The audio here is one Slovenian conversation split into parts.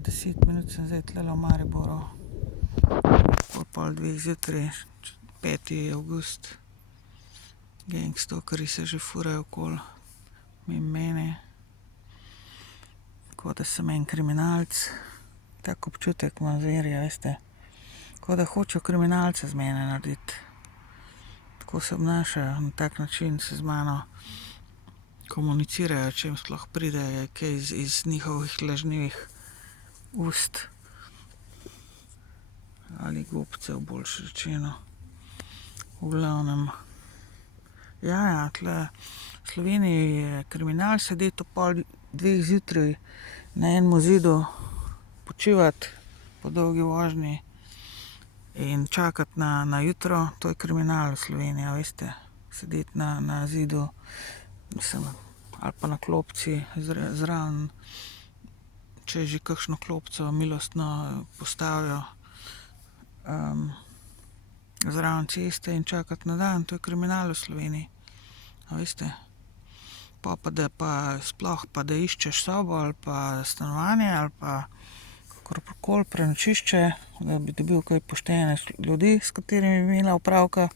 10 minut sem zdaj tlele v Mariboru. Pol 2 zjutraj, 5. avgust. Gangstokerji se že furajo okoli mimo mene. Kot da sem en kriminalec. Tak občutek imam zmeraj, veste. Kot da hočejo kriminalce z mene narediti. Tako se obnašajo, na tak način se z mano komunicirajo, če jim sploh pride kaj iz njihovih lažnivih ust. Ali gobcev, boljše rečeno. V glavnem. Ja, tle v Sloveniji je kriminal sedeti ob pol 2 zjutraj na enem zidu, počivati po dolgi vožnji in čakati na jutro, to je kriminal v Sloveniji, a veste. Sedeti na zidu, mislim, ali pa na klopci zraven, če že kakšno klopco milostno postavijo zraven ceste in čakati na dan, to je kriminal v Sloveniji, a veste. Pa sploh pa da iščeš sobo ali pa stanovanje ali pa kakorkoli prenočišče, da bi dobil kaj poštene ljudi, s katerimi bi imela opravka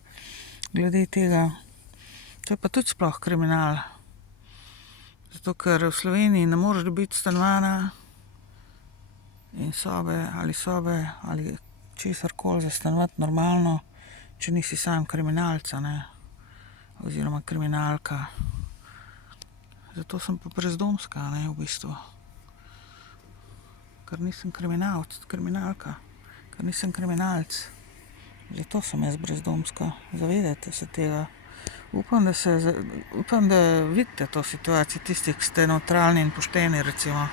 glede tega. To je pa tudi sploh kriminal. Zato, ker v Sloveniji ne moreš dobiti stanovanja in sobe ali česarkoli za stanovati normalno, če nisi sam kriminalec, a ne, oziroma kriminalka. Zato sem pa brezdomska, a ne, v bistvu. Ker nisem kriminalka, ker nisem kriminalec. Zato sem jaz brezdomska, zavedajte se tega. Upam, da vidite to situacijo, tisti, ki ste nevtralni in pošteni, recimo.